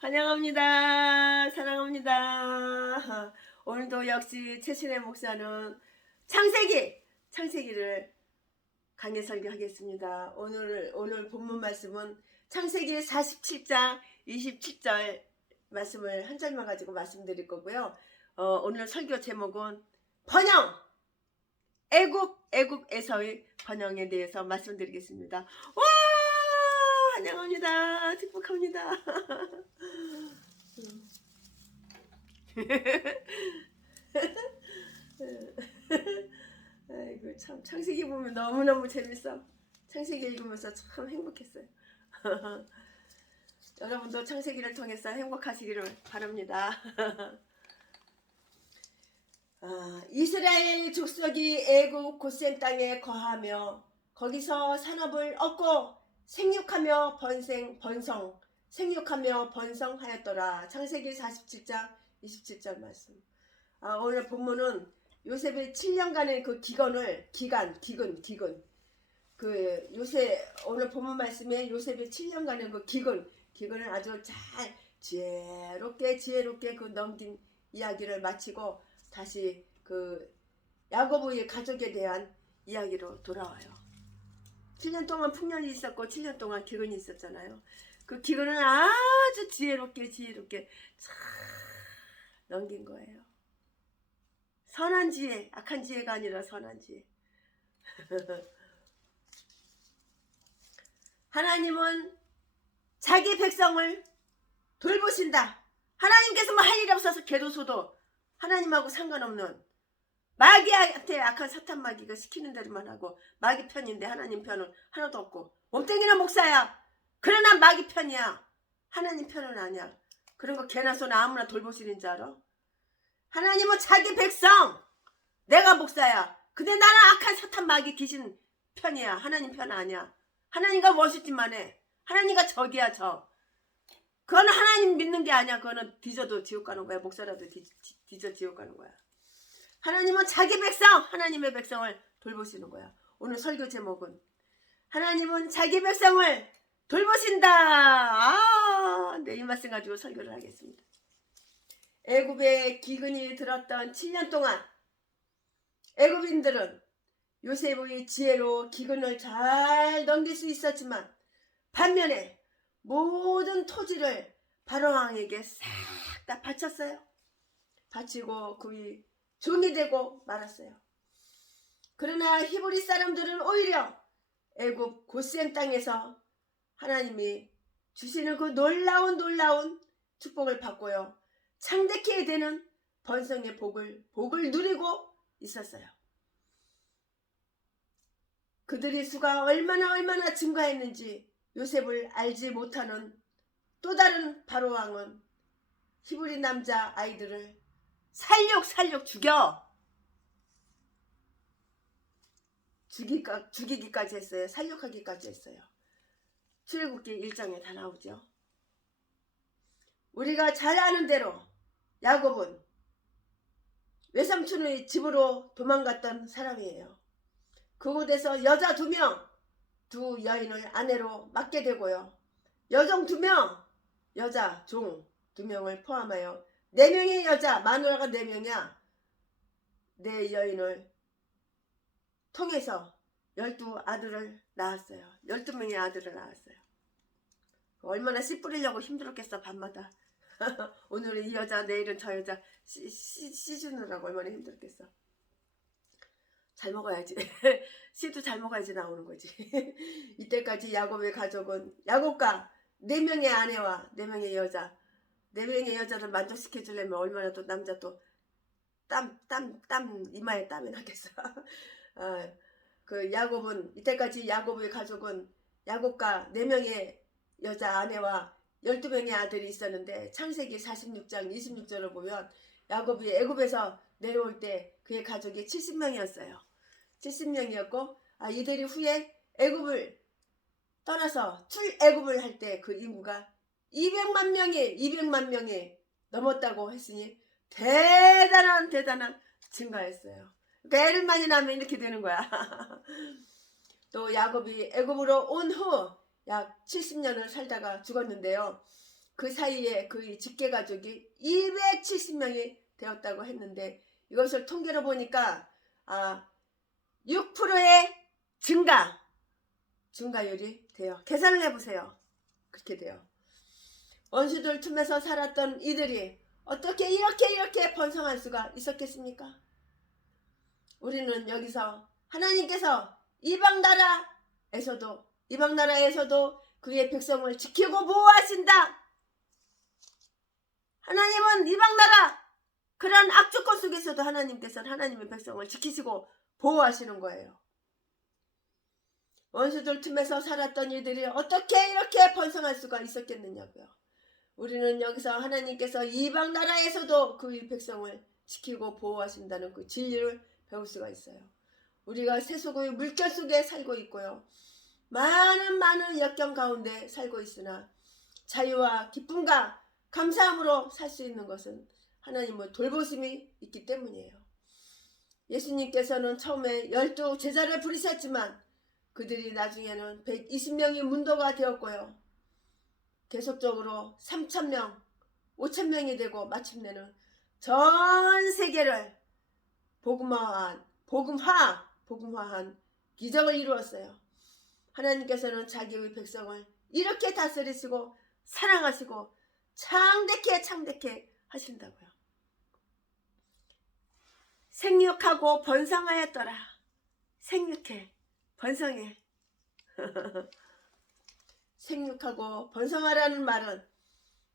환영합니다. 사랑합니다. 오늘도 역시 최신의 목사는 창세기를 강해 설교하겠습니다. 오늘 본문 말씀은 창세기 47장 27절 말씀을 한 절만 가지고 말씀드릴 거고요. 오늘 설교 제목은 애굽에서의 번영에 대해서 말씀드리겠습니다. 와! 환영합니다. 축복합니다. 아이고, 참 창세기 보면 너무너무 재밌어. 창세기 읽으면서 참 행복했어요. 여러분도 창세기를 통해서 행복하시기를 바랍니다. 이스라엘 족속이 애굽 고센 땅에 거하며 거기서 산업을 얻고 생육하며 번성하였더라. 창세기 47장 27절 말씀. 오늘 본문은 요셉의 7년간의 그 오늘 본문 말씀에 요셉의 7년간의 그 기근을 아주 잘 지혜롭게 그 넘긴 이야기를 마치고 다시 그 야고보의 가족에 대한 이야기로 돌아와요. 7년 동안 풍년이 있었고 7년 동안 기근이 있었잖아요. 그 기근을 아주 지혜롭게 잘 넘긴 거예요. 선한 지혜, 악한 지혜가 아니라 선한 지혜. 하나님은 자기 백성을 돌보신다. 하나님께서 뭐 할 일이 없어서 개도소도 하나님하고 상관없는 마귀한테 악한 사탄 마귀가 시키는 대로만 하고 마귀 편인데 하나님 편은 하나도 없고 몸뚱이는 목사야. 그러나 마귀 편이야. 하나님 편은 아니야. 그런 거 개나 소나 아무나 돌보시는 줄 알아? 하나님은 자기 백성 내가 목사야. 근데 나는 악한 사탄 마귀 귀신 편이야. 하나님 편 아니야. 하나님과 멋있지만 해. 하나님과 적이야 적. 그거는 하나님 믿는 게 아니야. 그거는 뒤져도 지옥 가는 거야. 목사라도 뒤져 지옥 가는 거야. 하나님은 자기 백성, 하나님의 백성을 돌보시는 거야. 오늘 설교 제목은 하나님은 자기 백성을 돌보신다. 네, 이 말씀 가지고 설교를 하겠습니다. 애굽에 기근이 들었던 7년 동안 애굽인들은 요셉의 지혜로 기근을 잘 넘길 수 있었지만 반면에 모든 토지를 바로왕에게 싹 다 바쳤어요. 바치고 그의 종이 되고 말았어요. 그러나 히브리 사람들은 오히려 애굽 고센 땅에서 하나님이 주시는 그 놀라운 축복을 받고요. 창대케 되는 번성의 복을 누리고 있었어요. 그들의 수가 얼마나 증가했는지 요셉을 알지 못하는 또 다른 바로왕은 히브리 남자 아이들을 살력 죽이기까지 했어요. 살육하기까지 했어요. 출애굽기 1장에 다 나오죠. 우리가 잘 아는 대로 야곱은 외삼촌의 집으로 도망갔던 사람이에요. 그곳에서 여자 2명, 2 여인을 아내로 맡게 되고요. 여종 2명, 여자 종 2명을 포함하여 4명의 여자, 마누라가 4명이야. 4 여인을 통해서 12아들을 낳았어요. 12명의 아들을 낳았어요. 얼마나 씨 뿌리려고 힘들었겠어 밤마다. 오늘은 이 여자, 내일은 저 여자 씨 주느라고 얼마나 힘들었겠어. 잘 먹어야지. 씨도 잘 먹어야지 나오는 거지. 이때까지 야곱의 가족은 야곱과 4명의 아내와 4명의 여자, 4명의 여자를 만족시켜 주려면 얼마나 또 남자 또 땀 이마에 땀이 나겠어. 그 야곱은 이때까지 야곱의 가족은 야곱과 4명의 여자 아내와 12명의 아들이 있었는데 창세기 46장 26절을 보면 야곱이 애굽에서 내려올 때 그의 가족이 70명이었어요. 70명이었고 이들이 후에 애굽을 떠나서 출애굽을 할 때 그 인구가 200만 명이 넘었다고 했으니 대단한 증가했어요. 그러니까 애를 많이 낳으면 이렇게 되는 거야. 또 야곱이 애굽으로 온 후 약 70년을 살다가 죽었는데요. 그 사이에 그 직계가족이 270명이 되었다고 했는데 이것을 통계로 보니까 6%의 증가율이 돼요. 계산을 해보세요. 그렇게 돼요. 원수들 틈에서 살았던 이들이 어떻게 이렇게 번성할 수가 있었겠습니까? 우리는 여기서 하나님께서 이방 나라에서도 그의 백성을 지키고 보호하신다. 하나님은 이방 나라 그런 악조건 속에서도 하나님께서는 하나님의 백성을 지키시고 보호하시는 거예요. 원수들 틈에서 살았던 이들이 어떻게 이렇게 번성할 수가 있었겠느냐고요. 우리는 여기서 하나님께서 이방 나라에서도 그의 백성을 지키고 보호하신다는 그 진리를 배울 수가 있어요. 우리가 세속의 물결 속에 살고 있고요. 많은 역경 가운데 살고 있으나 자유와 기쁨과 감사함으로 살 수 있는 것은 하나님의 돌보심이 있기 때문이에요. 예수님께서는 처음에 12 제자를 부르셨지만 그들이 나중에는 120명이 문도가 되었고요. 계속적으로 3,000명, 5,000명이 되고 마침내는 전 세계를 복음화한 기적을 이루었어요. 하나님께서는 자기의 백성을 이렇게 다스리시고 사랑하시고 창대케 하신다고요. 생육하고 번성하였더라. 생육해, 번성해. 생육하고 번성하라는 말은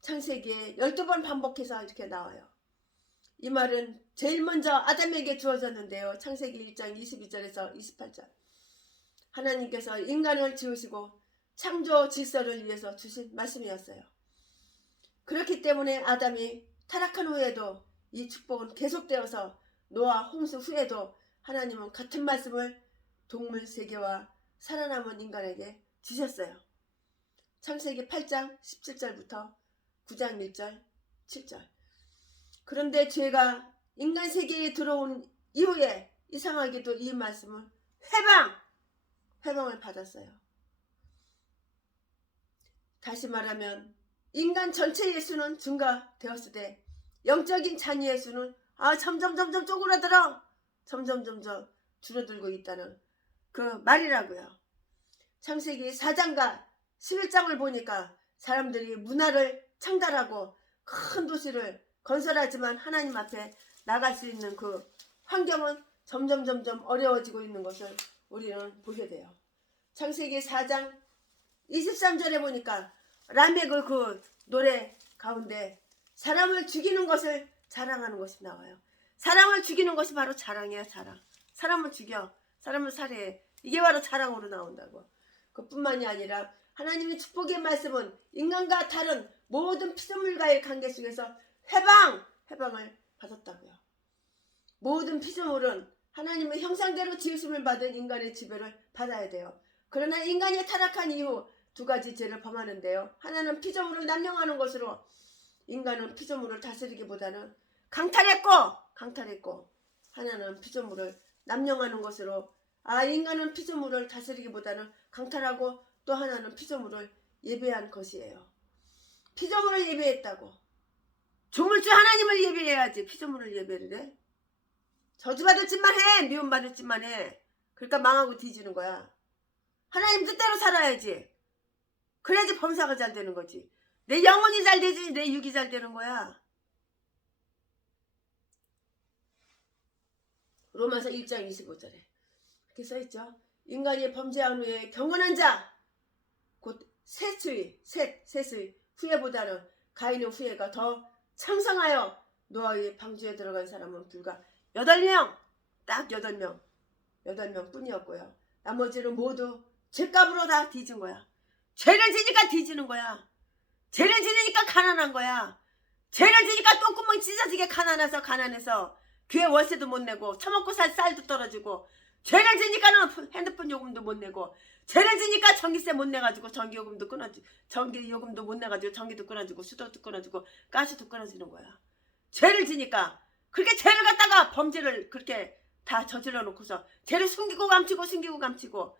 창세기에 12번 반복해서 이렇게 나와요. 이 말은 제일 먼저 아담에게 주어졌는데요. 창세기 1장 22절에서 28절. 하나님께서 인간을 지으시고 창조 질서를 위해서 주신 말씀이었어요. 그렇기 때문에 아담이 타락한 후에도 이 축복은 계속되어서 노아 홍수 후에도 하나님은 같은 말씀을 동물 세계와 살아남은 인간에게 주셨어요. 창세기 8장 17절부터 9장 1절 7절. 그런데 죄가 인간 세계에 들어온 이후에 이상하게도 이 말씀은 회방을 받았어요. 다시 말하면 인간 전체의 수는 증가되었으되 영적인 자녀의 수는 점점 쪼그라들어 점점 줄어들고 있다는 그 말이라고요. 창세기 4장과 11장을 보니까 사람들이 문화를 창달하고 큰 도시를 건설하지만 하나님 앞에 나갈 수 있는 그 환경은 점점 어려워지고 있는 것을 우리는 보게 돼요. 창세기 4장 23절에 보니까 라멕의 그 노래 가운데 사람을 죽이는 것을 자랑하는 것이 나와요. 사람을 죽이는 것이 바로 자랑이야, 자랑. 사람을 죽여, 사람을 살해해. 이게 바로 자랑으로 나온다고. 그뿐만이 아니라 하나님의 축복의 말씀은 인간과 다른 모든 피조물과의 관계 속에서 회방을 받았다고요. 모든 피조물은 하나님의 형상대로 지으심을 받은 인간의 지배를 받아야 돼요. 그러나 인간이 타락한 이후 두 가지 죄를 범하는데요. 하나는 피조물을 남용하는 것으로 인간은 피조물을 다스리기보다는 강탈했고 하나는 피조물을 남용하는 것으로 인간은 피조물을 다스리기보다는 강탈하고 또 하나는 피조물을 예배한 것이에요. 피조물을 예배했다고. 조물주 하나님을 예배해야지 피조물을 예배를 해? 저주받을 짓만 해. 미움받을 짓만 해. 그러니까 망하고 뒤지는 거야. 하나님 뜻대로 살아야지. 그래야지 범사가 잘 되는 거지. 내 영혼이 잘 되지 내 육이 잘 되는 거야. 로마서 1장 25절에 이렇게 써있죠. 인간이 범죄한 후에 경건한 자 곧 셋의 후회보다는 가인의 후회가 더 창성하여 노아의 방주에 들어간 사람은 불과 8명, 딱 8명 뿐이었고요. 나머지는 모두 죄값으로 다 뒤진 거야. 죄를 지니까 뒤지는 거야. 죄를 지니까 가난한 거야. 죄를 지니까 똥구멍 찢어지게 가난해서 교회 월세도 못 내고 처먹고 살 쌀도 떨어지고, 죄를 지니까는 핸드폰 요금도 못 내고, 죄를 지니까 전기세 못 내가지고 전기요금도 끊어지고, 전기요금도 못 내가지고 전기도 끊어지고 수도도 끊어지고 가스도 끊어지는 거야. 죄를 지니까. 그렇게 죄를 갖다가 범죄를 그렇게 다 저질러 놓고서 죄를 숨기고 감추고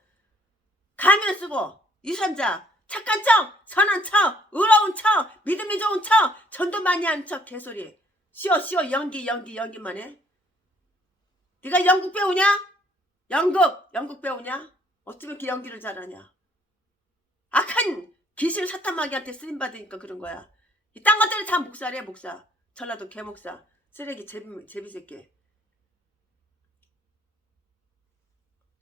가면 쓰고 유선자 착한 척, 선한 척, 의로운 척, 믿음이 좋은 척, 전도 많이 하는 척 개소리. 쉬어 연기만 해. 네가 연극 배우냐? 연극 배우냐? 어쩌면 이렇게 연기를 잘하냐? 악한 귀신 사탄마귀한테 쓰임받으니까 그런 거야. 이딴 것들이 다 목사래 목사. 전라도 개목사. 쓰레기 제비새끼.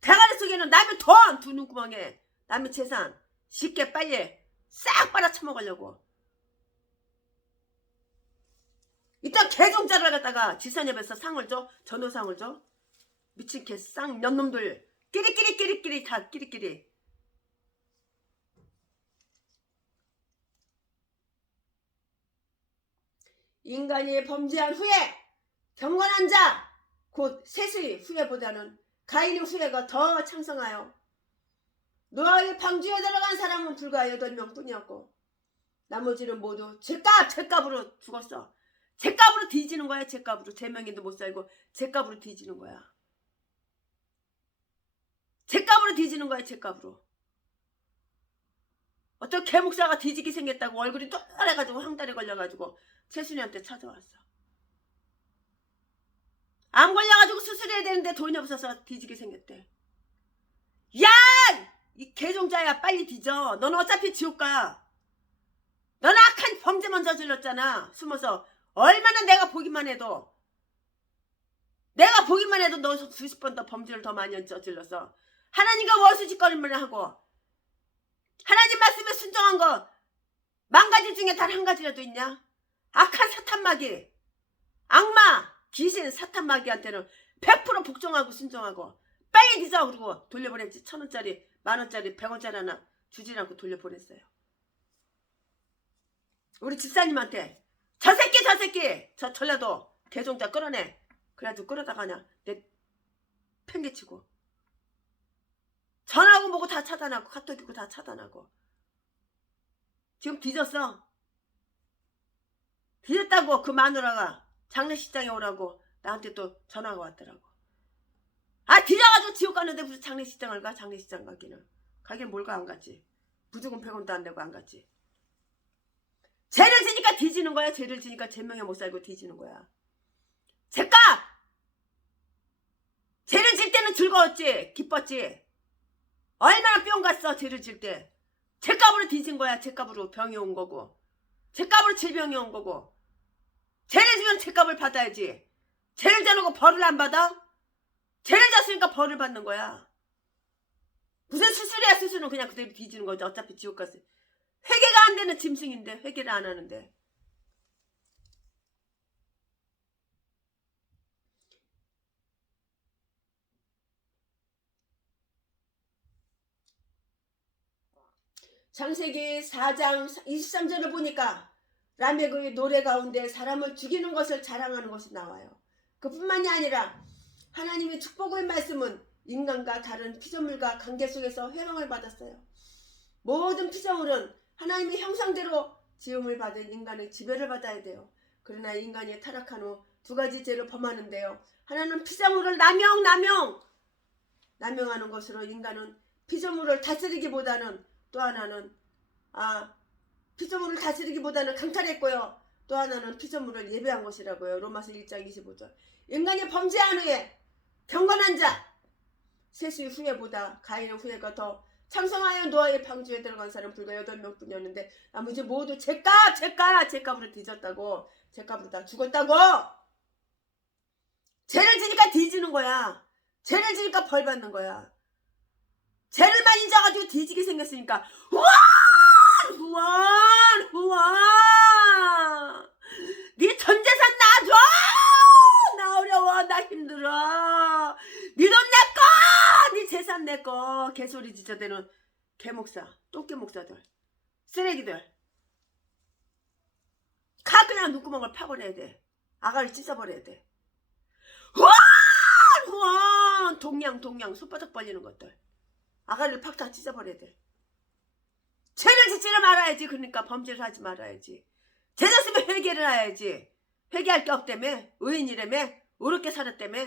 대가리 속에는 남의 돈 두 눈구멍에 남의 재산 쉽게 빨리 싹 빨아쳐먹으려고. 이딴 개종자를 갖다가 지산협에서 상을 줘? 전호상을 줘? 미친 개 쌍년놈들 끼리끼리 다 끼리끼리. 인간이 범죄한 후에 경건한 자 곧 셋의 후회보다는 가인의 후회가 더 창성하여 노아의 방주에 들어간 사람은 불과 8명 뿐이었고 나머지는 모두 죄값으로 죽었어. 죄값으로 뒤지는 거야. 죄값으로. 제명인도 못 살고 죄값으로 뒤지는 거야. 죄값으로 뒤지는 거야. 죄값으로. 어떤 개목사가 뒤지게 생겼다고 얼굴이 또래가지고 황달에 걸려가지고 최순이한테 찾아왔어. 암 걸려가지고 수술해야 되는데 돈이 없어서 뒤지게 생겼대. 야! 이 개종자야 빨리 뒤져. 넌 어차피 지옥 가. 넌 악한 범죄만 저질렀잖아. 숨어서. 얼마나 내가 보기만 해도 너 수십 번 더 범죄를 더 많이 저질렀어. 하나님과 월수짓거리만 하고 하나님 말씀에 순종한 거 10,000가지 중에 단 한 가지라도 있냐? 악한 사탄마귀, 악마, 귀신 사탄마귀한테는 100% 복종하고 순종하고 빨리 뒤져. 그러고 돌려보냈지. 1,000원짜리 10,000원짜리 100원짜리 하나 주지 않고 돌려보냈어요. 우리 집사님한테 저 새끼 저 전라도 개종자 끌어내. 그래가지고 끌어다가냐 내 팽개치고 전화하고 뭐고 다 차단하고 카톡이고 다 차단하고 지금 뒤졌어. 뒤졌다고. 그 마누라가 장례식장에 오라고 나한테 또 전화가 왔더라고. 아 뒤져가지고 지옥 가는데 무슨 장례식장을 가? 장례식장 가기는 뭘 가? 안 갔지. 부죽은 100원도 안 내고 안 갔지. 죄를 지니까 뒤지는 거야. 죄를 지니까 제명에 못 살고 뒤지는 거야. 죄값! 죄를 질 때는 즐거웠지. 기뻤지. 얼마나 뿅 갔어. 죄를 질 때. 죄값으로 뒤진 거야. 죄값으로 병이 온 거고 죄값으로 질병이 온 거고. 죄를 지면 죄값을 받아야지. 죄를 져놓고 벌을 안 받아? 죄를 졌으니까 벌을 받는 거야. 무슨 수술이야. 수술은 그냥 그대로 뒤지는 거지. 어차피 지옥 갔어. 회개가 안 되는 짐승인데 회개를 안 하는데. 창세기 4장 23절을 보니까 라멕의 노래 가운데 사람을 죽이는 것을 자랑하는 것이 나와요. 그뿐만이 아니라 하나님의 축복의 말씀은 인간과 다른 피조물과 관계 속에서 회방을 받았어요. 모든 피조물은 하나님의 형상대로 지음을 받은 인간의 지배를 받아야 돼요. 그러나 인간이 타락한 후 2가지 죄를 범하는데요. 하나는 피조물을 남용하는 것으로 인간은 피조물을 다스리기보다는 또 하나는 피조물을 다스리기보다는 강탈했고요. 또 하나는 피조물을 예배한 것이라고요. 로마서 1장 25절. 인간이 범죄한 후에 경건한 자 셋의 후회보다 가인의 후회가 더 창성하여 노아의 방주에 들어간 사람 불과 8명 뿐이었는데 나머지 모두 죄값으로 뒤졌다고. 죄값으로 다 죽었다고. 죄를 지니까 뒤지는 거야. 죄를 지니까 벌 받는 거야. 죄를 많이 져가지고 뒤지게 생겼으니까 후원 네 전재산 놔줘. 나 어려워. 나 힘들어. 네 돈 내꺼. 네 재산 내꺼. 개소리 지저대는 개목사 똥개목사들 쓰레기들 가 그냥 눈구멍을 파버려야 돼. 아가를 찢어버려야 돼. 후원 동양 손바닥 벌리는 것들 아가를 팍 다 찢어버려야 돼. 죄를 짓지를 말아야지. 그러니까 범죄를 하지 말아야지. 죄 졌으면 회개를 해야지. 회개할 게 없다며. 의인이라며. 어렵게 살았다며.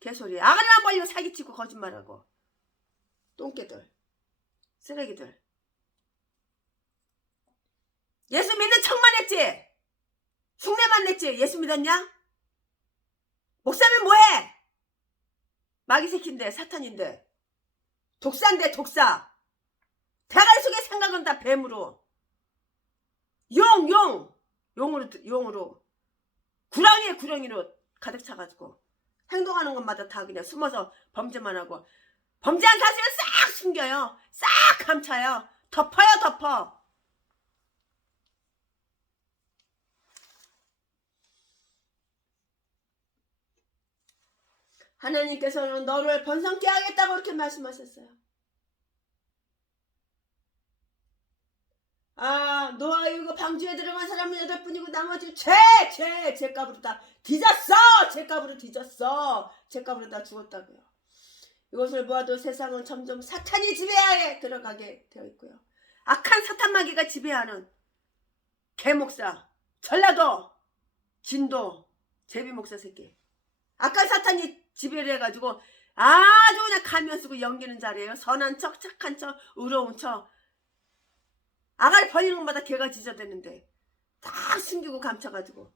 개소리. 아가리나 벌리고 사기치고 거짓말하고. 똥개들 쓰레기들. 예수 믿는 척만 했지. 흉내만 냈지. 예수 믿었냐? 목사면 뭐해? 마귀 새끼인데, 사탄인데, 독사인데 독사. 대가리 속에 생각은 다 뱀으로, 용으로 구렁이에 구렁이로 가득 차가지고 행동하는 것마다 다 그냥 숨어서 범죄만 하고, 범죄한 사실을 싹 숨겨요. 싹 감춰요. 덮어. 하나님께서는 너를 번성케 하겠다고 그렇게 말씀하셨어요. 노아 이거 방주에 들어간 사람은 8분이고 나머지 죄값으로 다 뒤졌어. 죄값으로 뒤졌어. 죄값으로 다 죽었다고요. 이것을 보아도 세상은 점점 사탄이 지배하에 들어가게 되어 있고요. 악한 사탄 마귀가 지배하는 개목사, 전라도, 진도, 제비목사 새끼. 악한 사탄이 지배를 해가지고 아주 그냥 가면 쓰고 연기는 잘해요. 선한 척, 착한 척, 의로운 척. 아가리 벌리는 것마다 개가 짖어대는데 다 숨기고 감춰가지고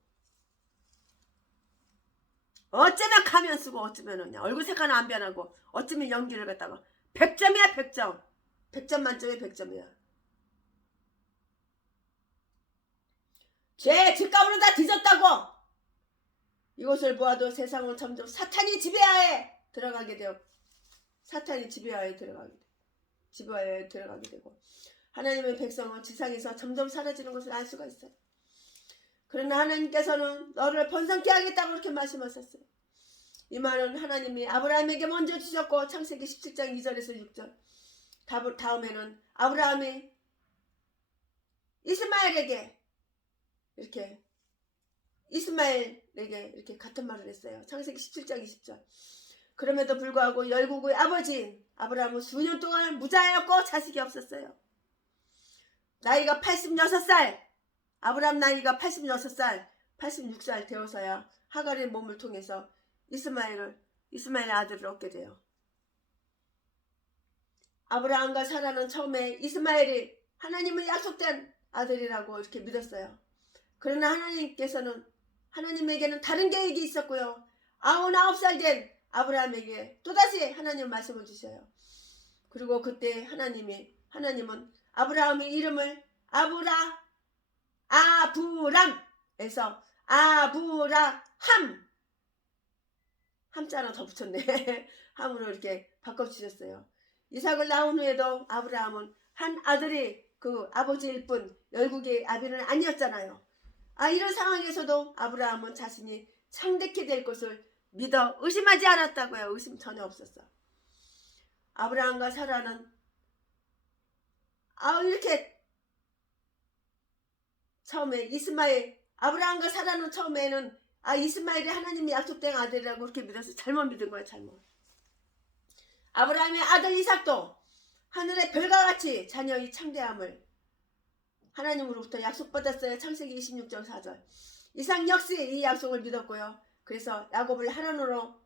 어쩌면 가면 쓰고 어쩌면 그냥 얼굴 색깔은 안 변하고 어쩌면 연기를 갖다가 100점이야 100점. 100점 만점에 100점이야. 죄값으로 다 뒤졌다고. 이것을 보아도 세상은 점점 사탄이 지배하에 들어가게 되고 하나님의 백성은 지상에서 점점 사라지는 것을 알 수가 있어요. 그러나 하나님께서는 너를 번성케 하겠다고 그렇게 말씀하셨어요. 이 말은 하나님이 아브라함에게 먼저 주셨고, 창세기 17장 2절에서 6절 다음에는 아브라함이 이스마엘에게 이렇게 같은 말을 했어요. 창세기 17장 20절. 그럼에도 불구하고 열국의 아버지인 아브라함은 수년 동안 무자였고 자식이 없었어요. 나이가 86살, 아브라함 나이가 86살, 86살 되어서야 하갈의 몸을 통해서 이스마엘의 아들을 얻게 돼요. 아브라함과 사라는 처음에 이스마엘이 하나님의 약속된 아들이라고 이렇게 믿었어요. 그러나 하나님에게는 다른 계획이 있었고요. 99살 된 아브라함에게 또다시 하나님 말씀을 주셔요. 그리고 그때 하나님은 아브라함의 이름을 아브람에서 아브라함, 함자는 더 붙였네. 함으로 이렇게 바꿔주셨어요. 이삭을 낳은 후에도 아브라함은 한 아들이 그 아버지일 뿐 열국의 아비는 아니었잖아요. 이런 상황에서도 아브라함은 자신이 창대케 될 것을 믿어 의심하지 않았다고요. 의심 전혀 없었어. 아브라함과 사라는 이렇게 처음에 아브라함과 사라는 처음에는 이스마엘이 하나님이 약속된 아들이라고 그렇게 믿어서 잘못 믿은 거예요. 잘못. 아브라함의 아들 이삭도 하늘의 별과 같이 자녀의 창대함을 하나님으로부터 약속받았어요. 창세기 26장 4절. 이삭 역시 이 약속을 믿었고요. 그래서 야곱을 하란으로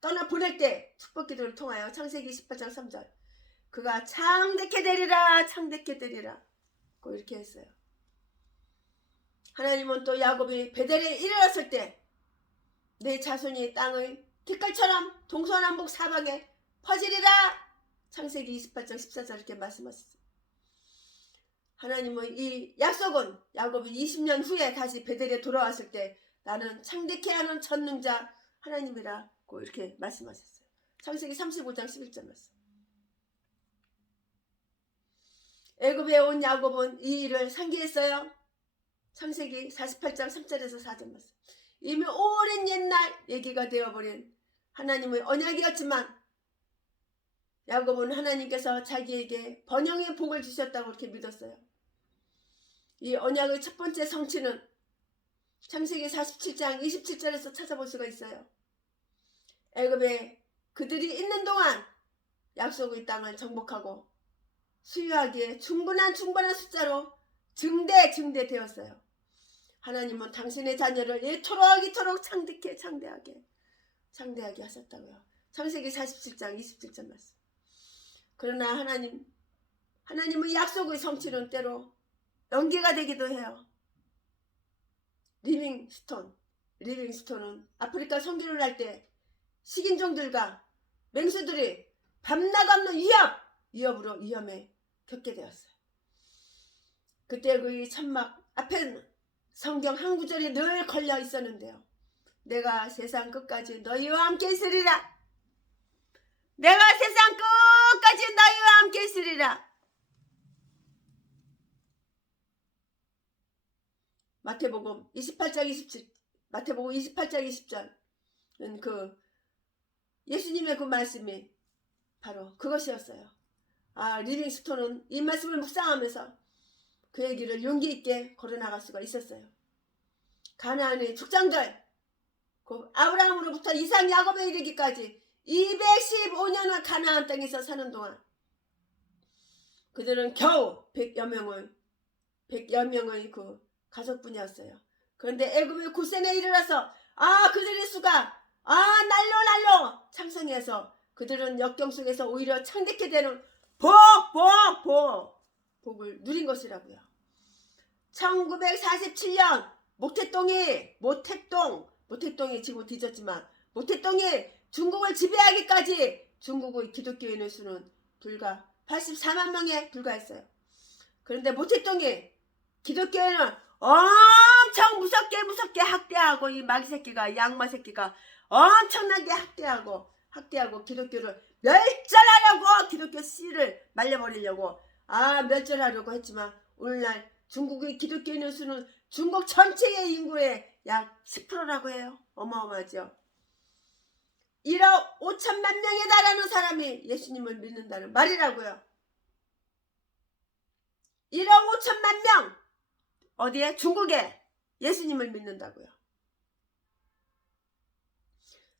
떠나 보낼 때 축복기도를 통하여 창세기 18장 3절. 그가 창대케 되리라 이렇게 했어요. 하나님은 또 야곱이 베델에 이르렀을 때 내 자손이 땅의 깃깔처럼 동서남북 사방에 퍼지리라. 창세기 28장 14절 이렇게 말씀하셨어요. 하나님은 이 약속은 야곱이 20년 후에 다시 베델에 돌아왔을 때 나는 창대케 하는 전능자 하나님이라고 이렇게 말씀하셨어요. 창세기 35장 11절 말씀. 애굽에 온 야곱은 이 일을 상기했어요. 창세기 48장 3절에서 4절 말씀. 이미 오랜 옛날 얘기가 되어버린 하나님의 언약이었지만 야곱은 하나님께서 자기에게 번영의 복을 주셨다고 그렇게 믿었어요. 이 언약의 첫 번째 성취는 창세기 47장 27절에서 찾아볼 수가 있어요. 애굽에 그들이 있는 동안 약속의 땅을 정복하고 수유하기에 충분한 숫자로 증대되었어요. 하나님은 당신의 자녀를 이토록 창대하게 하셨다고요. 창세기 47장 27절 말씀. 그러나 하나님의 약속의 성취는 때로 연계가 되기도 해요. 리빙스톤은 아프리카 선교를 할 때 식인종들과 맹수들이 밤낮 없는 위협에 겪게 되었어요. 그때 그 천막 앞에 성경 한 구절이 늘 걸려 있었는데요. 내가 세상 끝까지 너희와 함께 있으리라. 내가 세상 끝까지 너희와 함께 있으리라. 마태복음 28장 20절은 그 예수님의 그 말씀이 바로 그것이었어요. 리빙스톤은 이 말씀을 묵상하면서 그의 길을 용기 있게 걸어나갈 수가 있었어요. 가나안의 족장들, 그 아브라함으로부터 이삭 야곱에 이르기까지 215년을 가나안 땅에서 사는 동안 그들은 겨우 100여 명의 그 가족뿐이었어요. 그런데 애굽의 고센에 이르러서 그들의 수가 날로 창성해서 그들은 역경 속에서 오히려 창대케 되는 복을 누린 것이라고요. 1947년 모태똥이 지금 뒤졌지만 모태똥이 중국을 지배하기까지 중국의 기독교인의 수는 불과 84만 명에 불과했어요. 그런데 모태똥이 기독교인을 엄청 무섭게 학대하고 이 마귀 새끼가 양마 새끼가 엄청나게 학대하고 기독교를 멸절하려고 기독교 씨를 말려버리려고 멸절하려고 했지만 오늘날 중국의 기독교인의 수는 중국 전체의 인구의 약 10%라고 해요. 어마어마하죠. 1억 5천만 명에 달하는 사람이 예수님을 믿는다는 말이라고요. 1억 5천만 명 어디에? 중국에 예수님을 믿는다고요.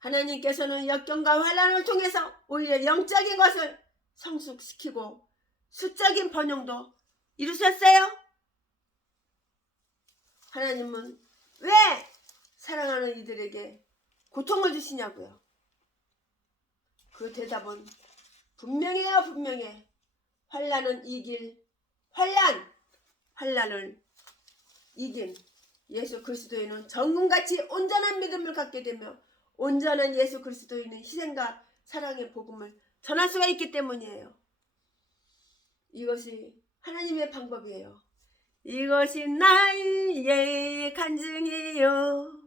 하나님께서는 역경과 환난을 통해서 오히려 영적인 것을 성숙시키고 수적인 번영도 이루셨어요. 하나님은 왜 사랑하는 이들에게 고통을 주시냐고요. 그 대답은 분명해요. 환난을 이긴 예수 그리스도에는 정금같이 온전한 믿음을 갖게 되며 온전한 예수 그리스도인의 희생과 사랑의 복음을 전할 수가 있기 때문이에요. 이것이 하나님의 방법이에요. 이것이 나의 간증이요.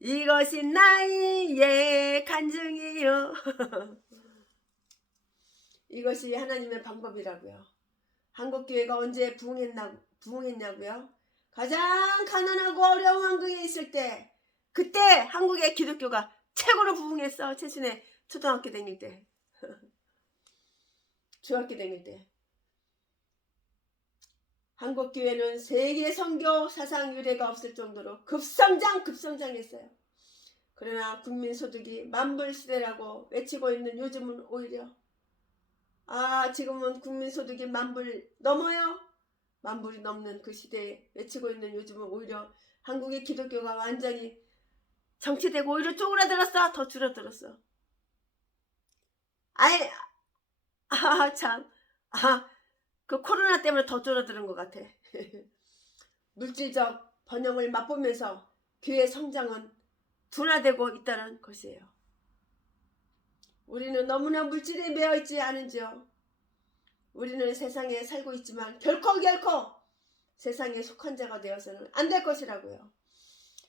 이것이 나의 간증이요. 이것이 하나님의 방법이라고요. 한국교회가 언제 부흥했냐고요? 가장 가난하고 어려운 환경에 있을 때 그때 한국의 기독교가 최고로 부흥했어. 최순의 초등학교 다닐 때 중학교 다닐 때 한국교회는 세계 선교 사상 유례가 없을 정도로 급성장했어요. 그러나 국민소득이 만불시대라고 외치고 있는 요즘은 오히려 지금은 국민소득이 만불 넘어요. 만불이 넘는 그 시대에 외치고 있는 요즘은 오히려 한국의 기독교가 완전히 정치되고 오히려 쪼그라들었어. 더 줄어들었어. 그 코로나 때문에 더 줄어드는 것 같아. 물질적 번영을 맛보면서 교회 성장은 둔화되고 있다는 것이에요. 우리는 너무나 물질에 매여 있지 않은지요. 우리는 세상에 살고 있지만 결코 세상에 속한 자가 되어서는 안 될 것이라고요.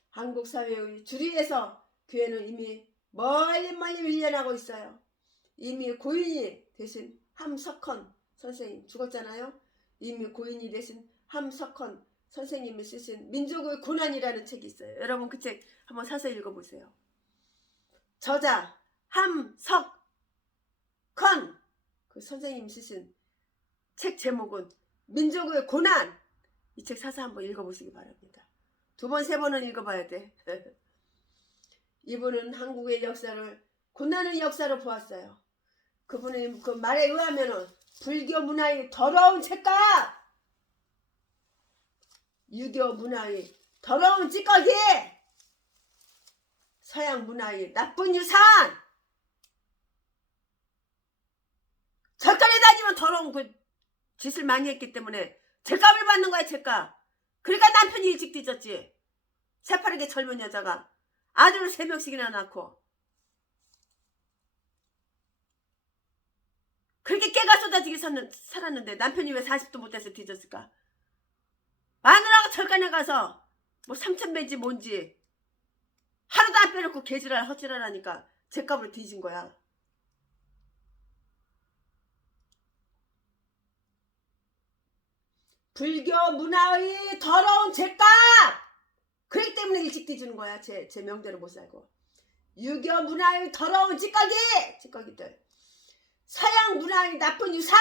한국 사회의 주류에서 교회는 이미 멀리 밀려나고 있어요. 이미 고인이 되신 함석헌 선생님 죽었잖아요. 이미 고인이 되신 함석헌 선생님이 쓰신 민족의 고난이라는 책이 있어요. 여러분 그 책 한번 사서 읽어보세요. 저자 함석헌 그 선생님이 쓰신 책 제목은 민족의 고난. 이 책 사서 한번 읽어보시기 바랍니다. 2번, 3번은 읽어봐야 돼. 이분은 한국의 역사를 고난의 역사로 보았어요. 그분의 그 말에 의하면은 불교 문화의 더러운 책각, 유교 문화의 더러운 찌꺼기, 서양 문화의 나쁜 유산, 절간에 다니면 더러운 그 짓을 많이 했기 때문에 죗값을 받는 거야, 죗값. 그러니까 남편이 일찍 뒤졌지. 새파랗게 젊은 여자가 아들을 3명씩이나 낳고. 그렇게 깨가 쏟아지게 살았는데 남편이 왜 40도 못해서 뒤졌을까? 마누라가 절간에 가서 뭐 3,000배인지 뭔지 하루도 안 빼놓고 개지랄 헛지랄하니까 죗값으로 뒤진 거야. 불교 문화의 더러운 죗값! 그렇기 때문에 일찍 뒤지는 거야. 제 명대로 못 살고. 유교 문화의 더러운 찌꺼기들. 서양 문화의 나쁜 유산!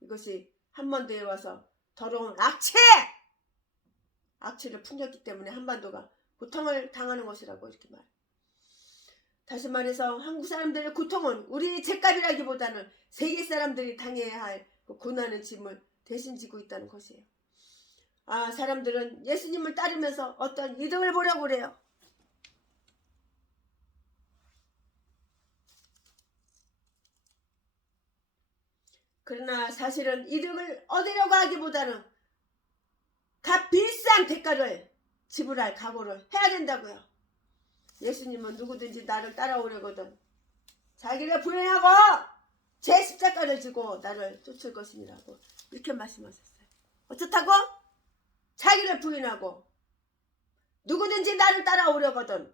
이것이 한반도에 와서 더러운 악취를 풍겼기 때문에 한반도가 고통을 당하는 것이라고 이렇게 말해. 다시 말해서 한국 사람들의 고통은 우리 죗값이라기보다는 세계 사람들이 당해야 할 그 고난의 짐을 대신 지고 있다는 것이에요. 사람들은 예수님을 따르면서 어떤 이득을 보려고 그래요. 그러나 사실은 이득을 얻으려고 하기보다는 값 비싼 대가를 지불할 각오를 해야 된다고요. 예수님은 누구든지 나를 따라오려거든 자기를 부인하고 제 십자가를 지고 나를 쫓을 것이니라고 이렇게 말씀하셨어요. 어떻다고? 자기를 부인하고 누구든지 나를 따라오려거든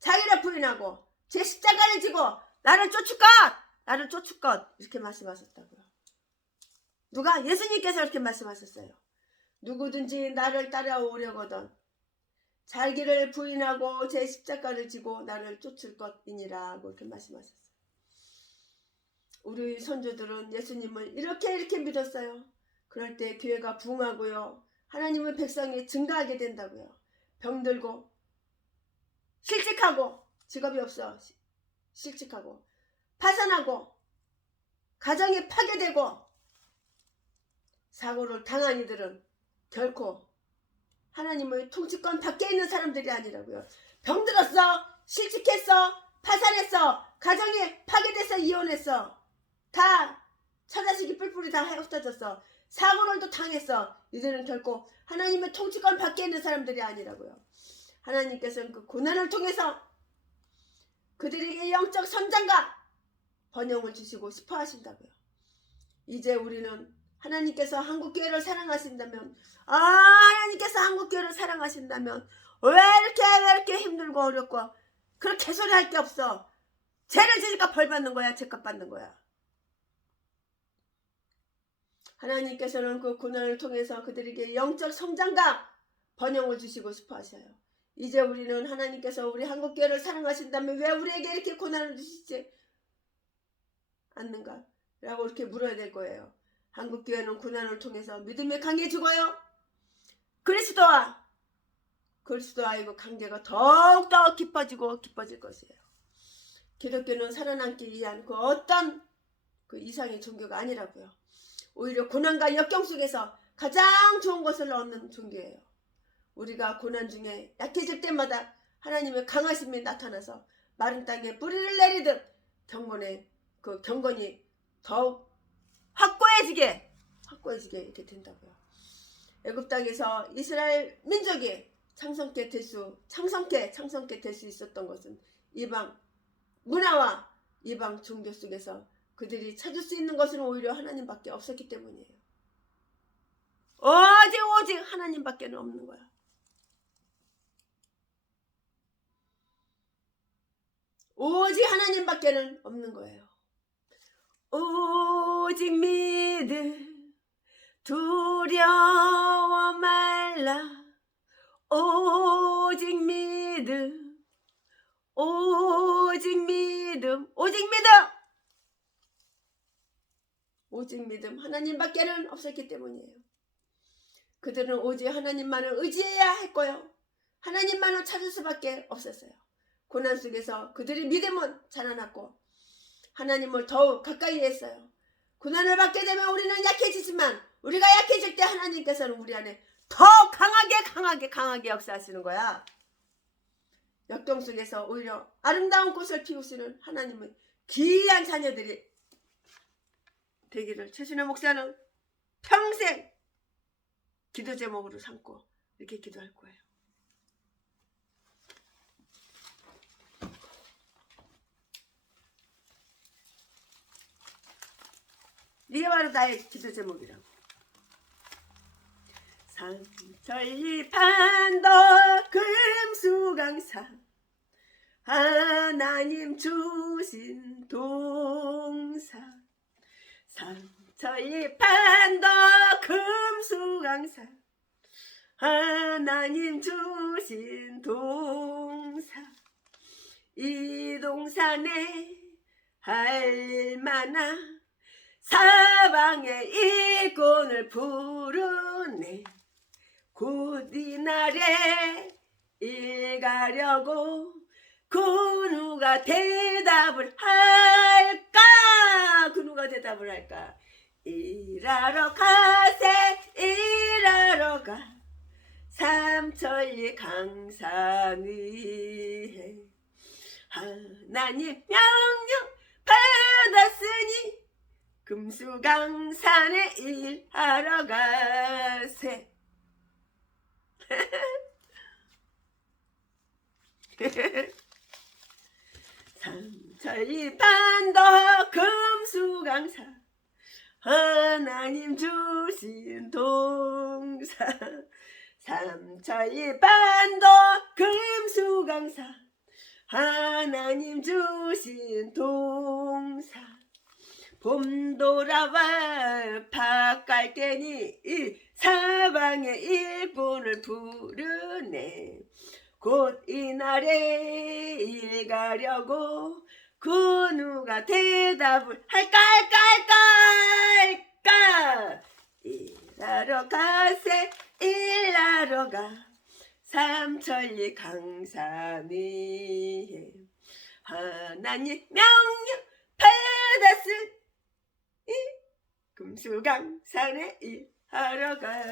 자기를 부인하고 제 십자가를 지고 나를 쫓을 것 이렇게 말씀하셨다고요. 누가? 예수님께서 이렇게 말씀하셨어요. 누구든지 나를 따라오려거든 자기를 부인하고 제 십자가를 지고 나를 쫓을 것이니라고 이렇게 말씀하셨어요. 우리 선조들은 예수님을 이렇게 믿었어요. 그럴 때 교회가 부흥하고요. 하나님의 백성이 증가하게 된다고요. 병들고 실직하고 직업이 없어 실직하고 파산하고 가정이 파괴되고 사고를 당한 이들은 결코 하나님의 통치권 밖에 있는 사람들이 아니라고요. 병들었어, 실직했어, 파산했어, 가정이 파괴돼서 이혼했어, 다 처자식이 뿔뿔이 다 흩어졌어, 사고를 또 당했어. 이들은 결코 하나님의 통치권 밖에 있는 사람들이 아니라고요. 하나님께서는 그 고난을 통해서 그들에게 영적 선장과 번영을 주시고 싶어 하신다고요. 이제 우리는 하나님께서 한국교회를 사랑하신다면 하나님께서 한국교회를 사랑하신다면 왜 이렇게 힘들고 어렵고 그렇게 소리할 게 없어. 죄를 지니까 벌 받는 거야, 죗값 받는 거야. 하나님께서는 그 고난을 통해서 그들에게 영적 성장과 번영을 주시고 싶어 하셔요. 이제 우리는 하나님께서 우리 한국교회를 사랑하신다면 왜 우리에게 이렇게 고난을 주시지 않는가? 라고 이렇게 물어야 될 거예요. 한국교회는 고난을 통해서 믿음이 강해지고요. 그리스도와 그 관계가 더욱더 깊어질 것이에요. 기독교는 살아남기 위한 그 어떤 그 이상의 종교가 아니라고요. 오히려 고난과 역경 속에서 가장 좋은 것을 얻는 종교예요. 우리가 고난 중에 약해질 때마다 하나님의 강하심이 나타나서 마른 땅에 뿌리를 내리듯 경건이 더욱 확고해지게 이렇게 된다고요. 애굽 땅에서 이스라엘 민족이 창성케 될 수 있었던 것은 이방 문화와 이방 종교 속에서 그들이 찾을 수 있는 것은 오히려 하나님밖에 없었기 때문이에요. 오직 하나님밖에 없는 거야. 오직 하나님밖에는 없는 거예요. 오직 믿음 두려워 말라. 오직 믿음 하나님밖에는 없었기 때문이에요. 그들은 오직 하나님만을 의지해야 했고요. 하나님만을 찾을 수밖에 없었어요. 고난 속에서 그들의 믿음은 자라났고 하나님을 더욱 가까이 했어요. 고난을 받게 되면 우리는 약해지지만 우리가 약해질 때 하나님께서는 우리 안에 더 강하게 역사하시는 거야. 역경 속에서 오히려 아름다운 꽃을 피우시는 하나님의 귀한 자녀들이 되기를 최순혜 목사는 평생 기도 제목으로 삼고 이렇게 기도할 거예요. 이게 바로 나의 기도 제목이라고. 삼천리 판도 금수강사 하나님 주신 동사. 삼천리 판도 금수강사 하나님 주신 동사. 이 동산에 할 일 많아 사방의 일꾼을 부르네. 곧 이날에 일 가려고 그 누가 대답을 할까? 그 누가 대답을 할까? 일하러 가세 일하러 가 삼천리 강산 위에 하나님 명령 받았으니 금수강산에 일하러 가세. 삼천리 판도 금수강사 하나님 주신 동사. 삼천리 판도 금수강사 하나님 주신 동사. 봄 돌아와 밭갈 때니 이 사방의 일꾼을 부르네. 곧 이날에 일 가려고 그 누가 대답을 할까. 일하러 가세 일하러 가 삼천리 강산 위에 하나님 명령 받았으니 금수강산에 일하러 가.